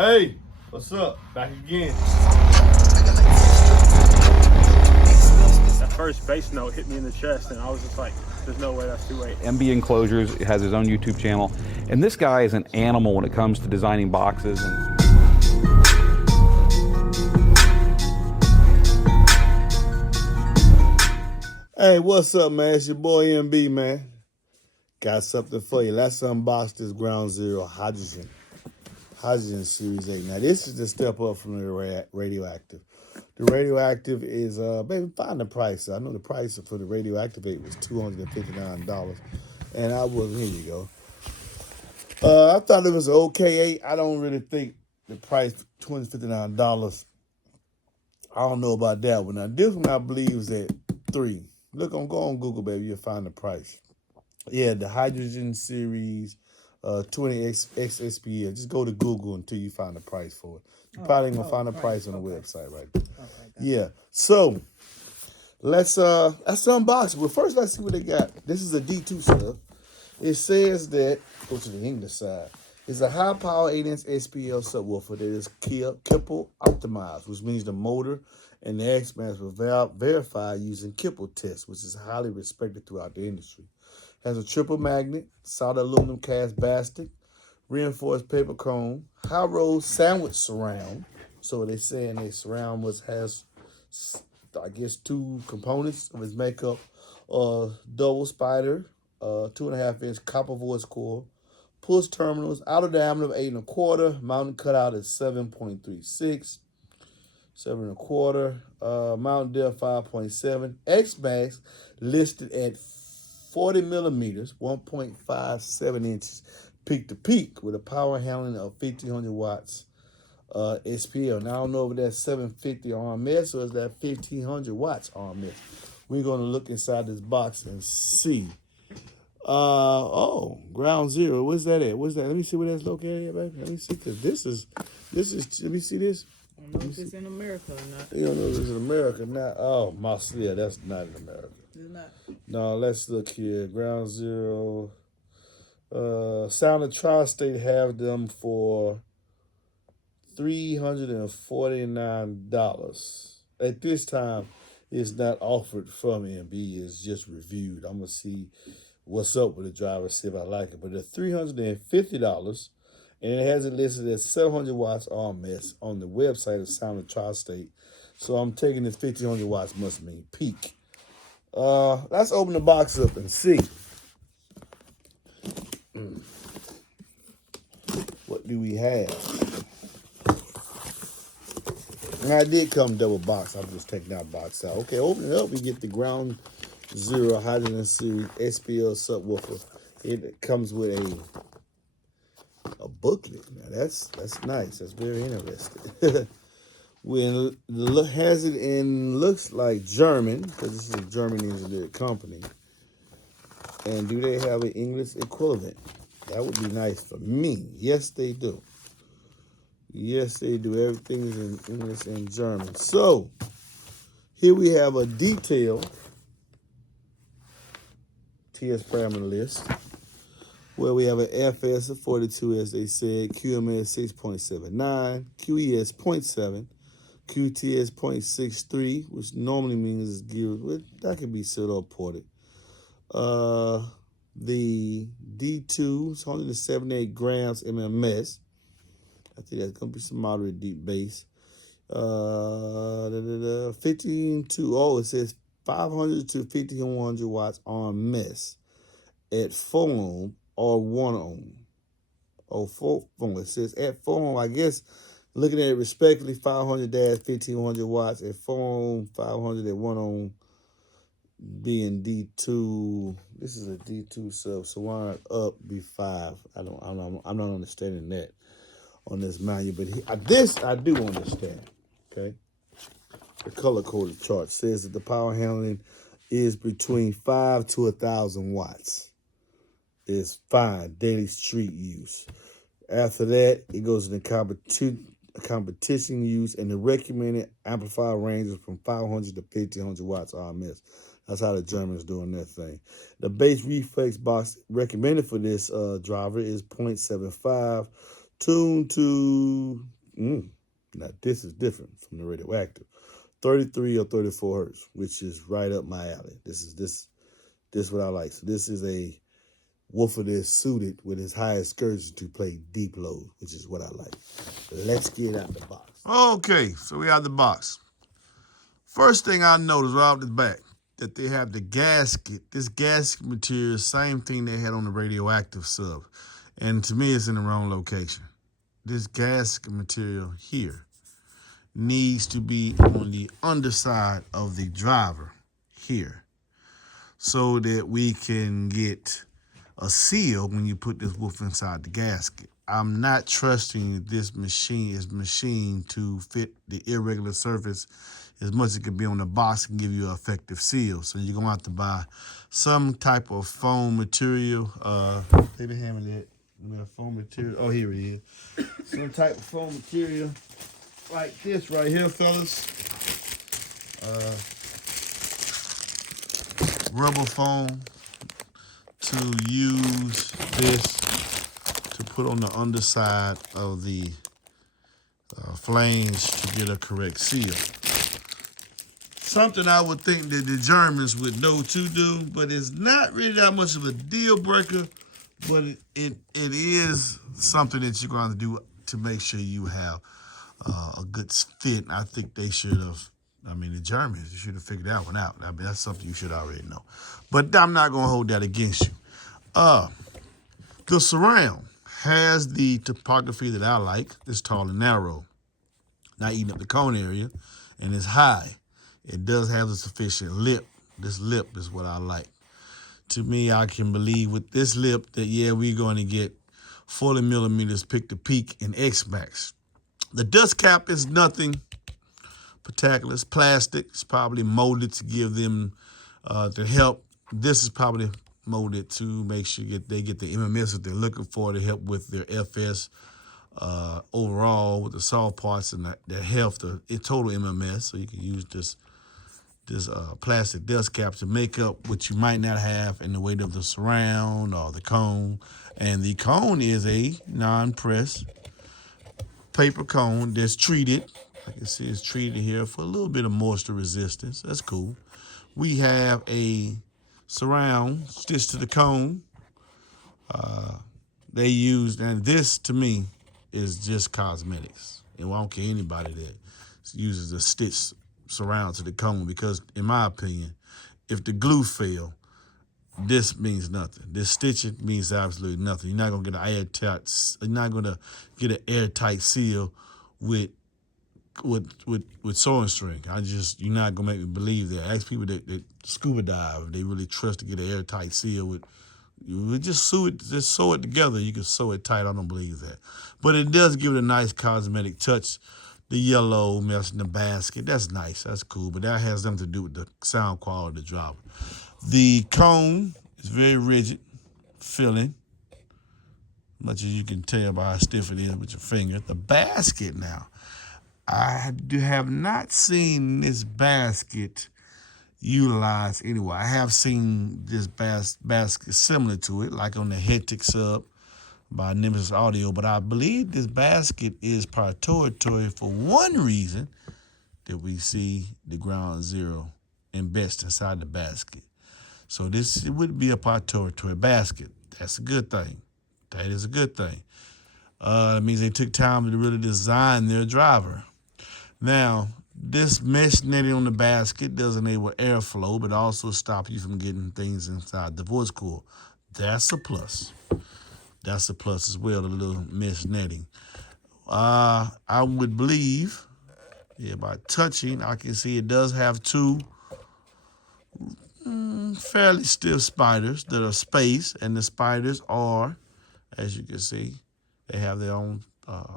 Hey, what's up? Back again. That first bass note hit me in the chest, and I was just like, there's no way that's 2/8. MB Enclosures has his own YouTube channel, and this guy is an animal when it comes to designing boxes. Hey, what's up, man? It's your boy MB, man. Got something for you. Let's unbox this Ground Zero Hydrogen Series 8. Now, this is the step up from the radioactive. The radioactive is, baby, find the price. I know the price for the radioactive 8 was $259. And here you go. I thought it was an okay 8. I don't really think the price, $259. I don't know about that one. Now, this one I believe is at $3. Go on Google, baby. You'll find the price. Yeah, the Hydrogen Series 20X XSPL. Just go to Google until you find the price for it. You probably ain't gonna find the price on the website right there. Yeah. So let's unbox it. Well, first let's see what they got. This is a D2 stuff. It says that, go to the English side. It's a high-power 8-inch SPL subwoofer that is Kipple optimized, which means the motor and the X-Max were verified using Kipple tests, which is highly respected throughout the industry. Has a triple magnet, solid aluminum cast basket, reinforced paper cone, high roll sandwich surround. So they're saying a surround has, I guess, two components of its makeup. Double spider, 2.5-inch copper voice core, push terminals, outer diameter of 8 1/4, mounting cutout at 7.36, 7 1/4, mounting depth 5.7, X-Max listed at 40 millimeters, 1.57 inches, peak to peak, with a power handling of 1,500 watts SPL. Now, I don't know if that's 750 RMS or is that 1,500 watts RMS. We're going to look inside this box and see. Ground Zero. Where's that at? Where's that? Let me see where that's located at, baby. Let me see, because this is, let me see this. I don't know if it's in America or not. You don't know if it's in America now. Oh, yeah, that's not in America. It's not. No, let's look here. Ground Zero. Sound of Tri-State have them for $349. At this time, it's not offered from MB. It's just reviewed. I'm going to see what's up with the driver, see if I like it. But it's $350, and it has it listed as 700 watts RMS on the website of Sound of Tri-State. So I'm taking this 1,500 watts must mean peak. Let's open the box up and see. What do we have? And I did come double box. I'm just taking that box out. Okay, open it up. We get the Ground Zero Hydrogen Series SPL subwoofer. It comes with a booklet. Now that's nice. That's very interesting. When has it in, looks like German, because this is a German engineered company. And do they have an English equivalent? That would be nice for me. Yes, they do. Yes, they do. Everything is in English and German. So here we have a detailed TS parameter list, where we have an FS of 42, as they said, QMS 6.79, QES 0.7, QTS 0.63, which normally means it's geared, that could be serial ported. The D2 is 178 grams MMS. I think that's going to be some moderate deep bass. 15 to, it says 500 to 1,500 watts RMS at 4 ohm or 1 ohm. Oh, 4 ohm. It says at 4 ohm, I guess, looking at it respectively, 500-1,500 watts at 4 ohm, 500 at 1 ohm, being D2. This is a D2 sub, so why up be 5? I'm not understanding that on this manual, but this I do understand. Okay, the color coded chart says that the power handling is between 5 to 1,000 watts. It's fine, daily street use. After that, it goes into competition use, and the recommended amplifier ranges from 500 to 1,500 watts RMS. That's how the Germans doing their thing. The bass reflex box recommended for this driver is 0.75 tuned to, now this is different from the radioactive, 33 or 34 hertz, which is right up my alley. This is what I like. So this is a woofer that's suited with his high excursion to play deep load, which is what I like. Let's get out the box. Okay, so we out the box. First thing I noticed right off the back, that they have the gasket. This gasket material, same thing they had on the radioactive sub. And to me, it's in the wrong location. This gasket material here needs to be on the underside of the driver here so that we can get a seal when you put this woofer inside the gasket. I'm not trusting this machine is machined to fit the irregular surface as much as it can be on the box and give you an effective seal. So you're gonna have to buy some type of foam material. Maybe hand me that. Foam material. Oh, here it is. Some type of foam material like this right here, fellas. Rubber foam to use this to put on the underside of the flange to get a correct seal. Something I would think that the Germans would know to do, but it's not really that much of a deal breaker, but it is something that you're going to do to make sure you have a good fit. I think they should have, the Germans, you should have figured that one out. That's something you should already know. But I'm not going to hold that against you. The surround has the topography that I like. It's tall and narrow, not eating up the cone area, and it's high. It does have a sufficient lip. This lip is what I like. To me, I can believe with this lip that, yeah, we're going to get 40 millimeters pick to peak and X-Max. The dust cap is nothing spectacular. It's plastic. It's probably molded to give them the help. This is probably molded to make sure they get the MMS that they're looking for to help with their FS overall with the soft parts and their health, the total MMS. So you can use this plastic dust cap to make up what you might not have in the weight of the surround or the cone. And the cone is a non-press paper cone that's treated. I can see it's treated here for a little bit of moisture resistance. That's cool. We have a surround stitched to the cone. They used, and this to me is just cosmetics. And I don't care anybody that uses a stitch surround to the cone, because in my opinion, if the glue fail, this means nothing. This stitching means absolutely nothing. You're not gonna get an airtight seal with sewing string. You're not gonna make me believe that. Ask people that scuba dive if they really trust to get an airtight seal with. You would just sew it together. You can sew it tight. I don't believe that. But it does give it a nice cosmetic touch. The yellow melts in the basket. That's nice. That's cool. But that has something to do with the sound quality of the driver. The cone is very rigid, filling, much as you can tell by how stiff it is with your finger. The basket now. I have not seen this basket utilized anywhere. I have seen this basket similar to it, like on the Hectic sub by Nemesis Audio, but I believe this basket is proprietary for one reason, that we see the Ground Zero embedded inside the basket. So it would be a proprietary basket. That's a good thing. That is a good thing. It means they took time to really design their driver. Now, this mesh netting on the basket does enable airflow, but also stop you from getting things inside the voice coil. That's a plus. That's a plus as well, the little mesh netting. I would believe, by touching, I can see it does have two fairly stiff spiders that are spaced, and the spiders are, as you can see, they have their own, I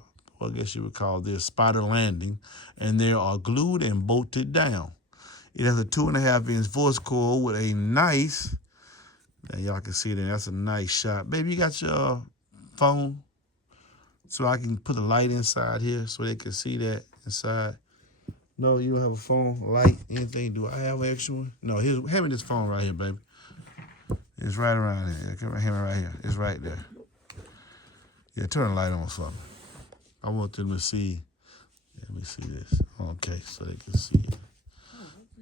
guess you would call this spider landing, and they are glued and bolted down. It has a 2.5-inch voice coil with a nice, now y'all can see that, that's a nice shot. Baby, you got your phone? So I can put a light inside here so they can see that inside. No, you don't have a phone, light, anything? Do I have an extra one? No, hand me this phone right here, baby. It's right around here. Hand me right here. It's right there. Yeah, turn the light on for me. I want them to see. Let me see this. Okay, so they can see it.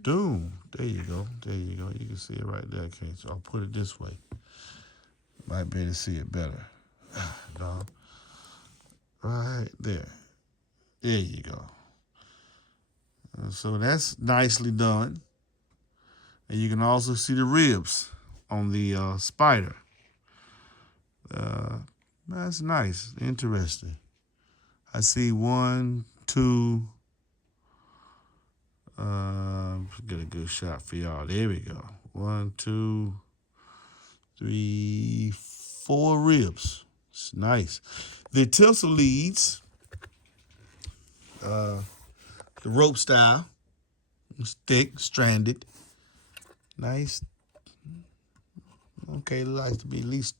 Doom. There you go. There you go. You can see it right there. Okay, so I'll put it this way. Might be able to see it better. No. Right there. There you go. So that's nicely done. And you can also see the ribs on the spider. That's nice. Interesting. I see 1, 2. Get a good shot for y'all. There we go. 1, 2, 3, 4 ribs. It's nice. The tinsel leads, the rope style. It's thick, stranded. Nice. Okay, it likes to be at least,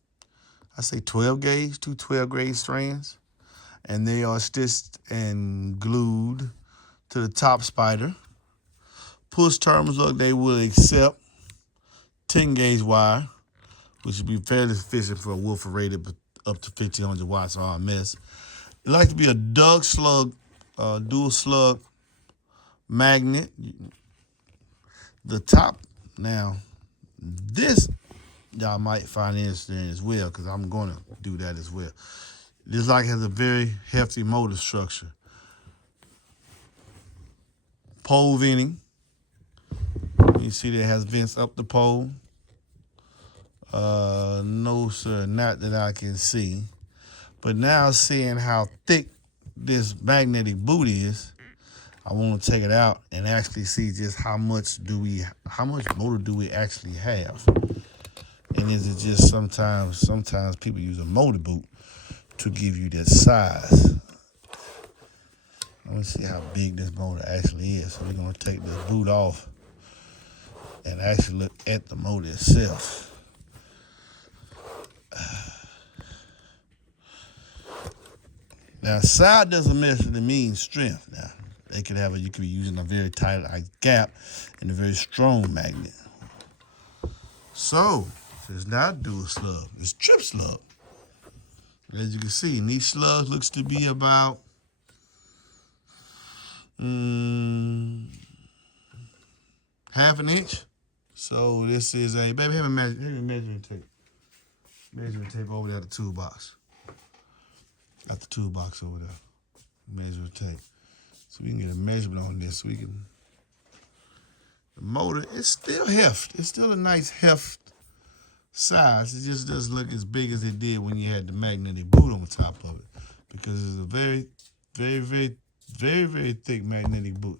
I say 12 gauge, 2 12-gauge strands. And they are stitched and glued to the top spider. Push terms look, they will accept 10-gauge wire, which would be fairly sufficient for a woofer rated up to 1500 watts RMS. It likes to be a dual slug magnet. The top, now, this y'all might find interesting as well, because I'm going to do that as well. This has a very hefty motor structure. Pole venting. You see that it has vents up the pole. No, sir, not that I can see. But now seeing how thick this magnetic boot is, I want to take it out and actually see just how much motor do we actually have. And is it just sometimes people use a motor boot to give you that size. Let me see how big this motor actually is. So we're gonna take this boot off and actually look at the motor itself. Now, size doesn't necessarily mean strength. Now, you could be using a very tight gap and a very strong magnet. So, it's not dual slug, it's trip slug. As you can see, and each slug looks to be about half an inch. So this is a, baby, have a measuring tape. Measuring tape over there at the toolbox. Got the toolbox over there. Measuring tape. So we can get a measurement on this. The motor, it's still heft. It's still a nice heft size. It just doesn't look as big as it did when you had the magnetic boot on the top of it, because it's a very, very, very, very, very thick magnetic boot.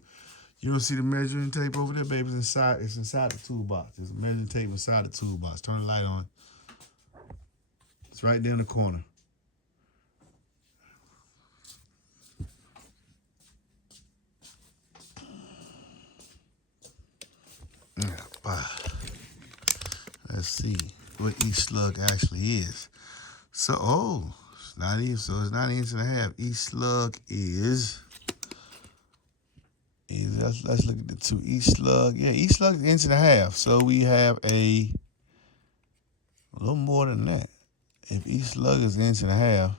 You don't see the measuring tape over there, baby? It's inside the toolbox. There's a measuring tape inside the toolbox. Turn the light on. It's right there in the corner. Let's see what each slug actually is. So, it's not an inch and a half. Each slug is let's look at the two. Each slug is an inch and a half. So we have a little more than that. If each slug is an inch and a half,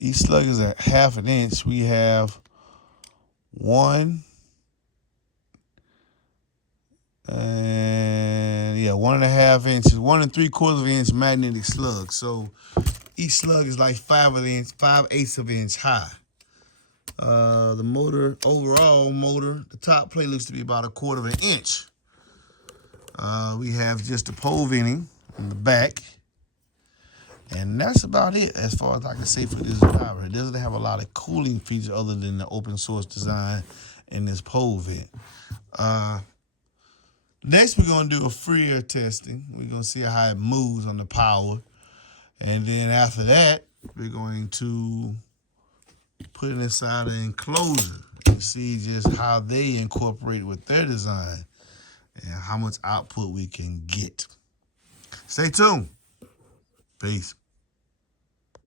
each slug is a half an inch. We have 1 1.5 inches, 1 3/4 inch magnetic slug. So each slug is like 5/8 of an inch high. The overall motor, the top plate looks to be about 1/4 inch. We have just the pole venting in the back. And that's about it as far as I can say for this driver. It doesn't have a lot of cooling features other than the open source design and this pole vent. Next, we're going to do a free air testing. We're going to see how it moves on the power. And then after that, we're going to put it inside an enclosure and see just how they incorporate with their design and how much output we can get. Stay tuned. Peace.